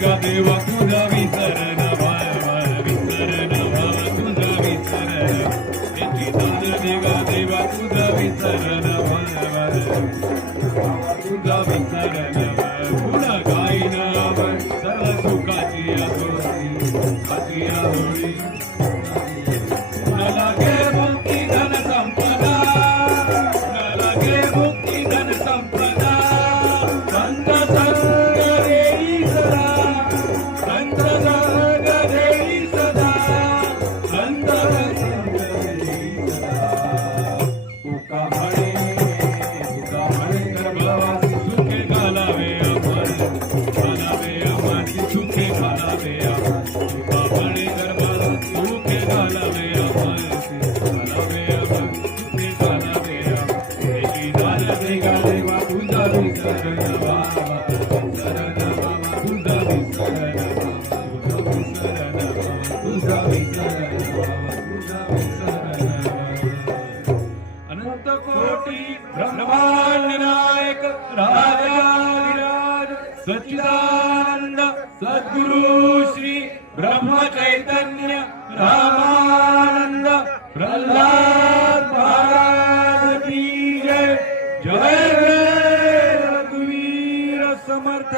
गा देवा तुझा विसरण भाव विसरण भाव तुझा विसरण याची दाद दे गा देवा तुझा विसरण भाव तुझा विसरण पुन्हा गाईन सर्व सुखाची आहोळी न लागे मुक्ती धन संपदा न लागे मुक्ती धन संपदा संत संग देई सदा संत संग देई सदा संत संग देई सदा तुका म्हणे गर्भवासी सुखे घालावे आम्हासी सुखे घालावे तुका म्हणे गर्भवासी सुखे घालावे आम्हासी सुखे घालावे त्याची दाद दे गा देवा तुझा विसरण भावा तुझा विसरण तुझा विसरण तुझा विसरण अनंत कोटी ब्रह्मांड नायक राजाधिराज सच्चिदानंद सद्गुरु श्री ब्रह्म चैतन्य रामानंद प्रल्हाद महाराज की जय जय रघुवीर समर्थ।